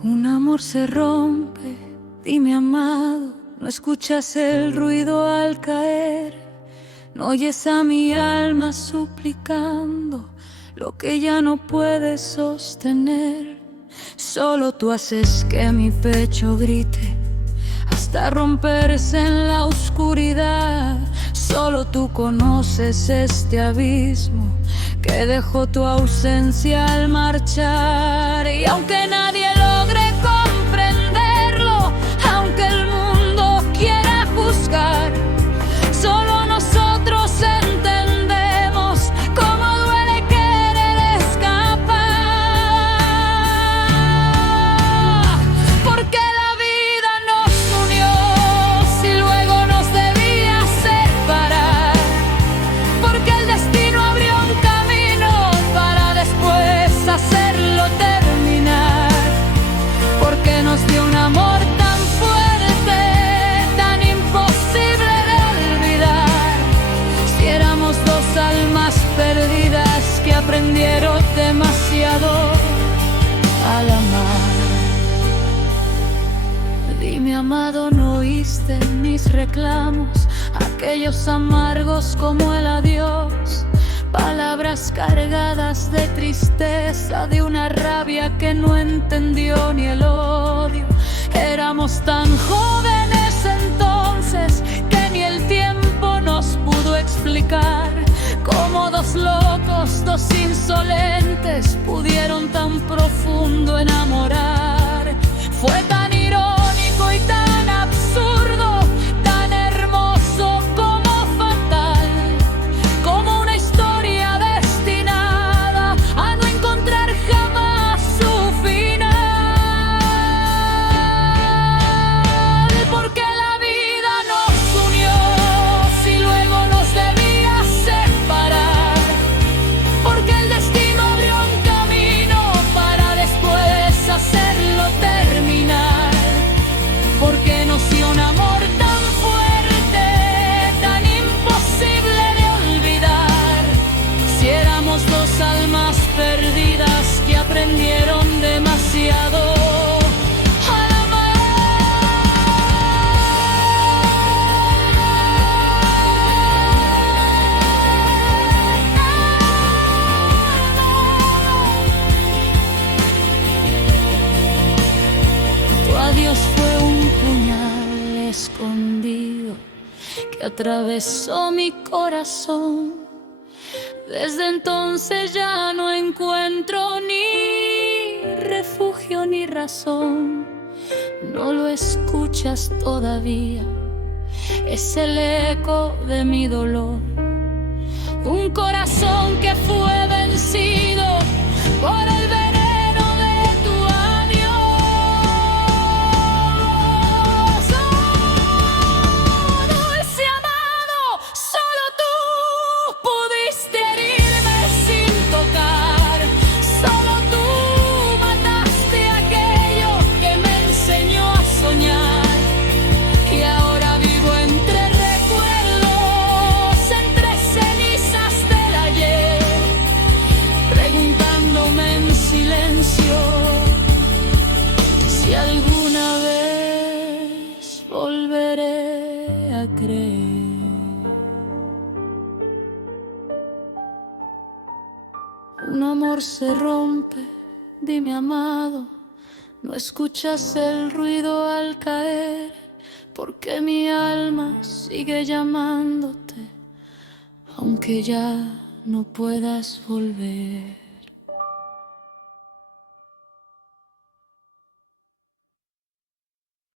Un amor se rompe, dime amado, no escuchas el ruido al caer, no oyes a mi alma suplicando lo que ya no puedes sostener. Solo tú haces que mi pecho grite hasta romperse en la oscuridad. Solo tú conoces este abismo que dejó tu ausencia al marchar. Y aunque nadie logre comprenderlo, aunque el mundo quiera juzgar, solo nosotros entendemos cómo duele querer escapar. Porque la vida nos unió si luego nos debía separar. Porque el destino abrió un camino para después hacerlo terminar. Porque nos dio un amor tan fuerte, tan imposible de olvidar. Si éramos dos almas perdidas que aprendieron demasiado al amar. Dime amado, ¿no oíste mis reclamos? Aquellos amargos como el adiós, palabras cargadas de tristeza, de una rabia que no entendió ni el odio. Éramos tan jóvenes entonces que ni el tiempo nos pudo explicar cómo dos locos, dos insolentes pudieron tan profundo enamorar. Fue tan irónico y tan absurdo, tan hermoso como fatal, como una historia destinada a no encontrar jamás su final. Porque la vida nos unió si luego nos debía separar. Porque el destino abrió un camino para después hacerlo terminar. Porque nos dio un amor tan fuerte, tan imposible de olvidar. Si éramos dos almas perdidas que aprendieron demasiado al amar. Tu adiós fue un puñal escondido que atravesó mi corazón. Desde entonces ya no encuentro ni refugio ni razón. No lo escuchas todavía, es el eco de mi dolor. Un corazón que fue vencido por el veneno de tu adiós. Oh, dulce amado, solo tú pudiste herirme sin tocar. Solo tú mataste aquello que me enseñó a soñar. Y ahora vivo entre recuerdos, entre cenizas del ayer, preguntándome en silencio si alguna vez volveré a creer. Un amor se rompe, dime amado, no escuchas el ruido al caer. Porque mi alma sigue llamándote, aunque ya no puedas volver.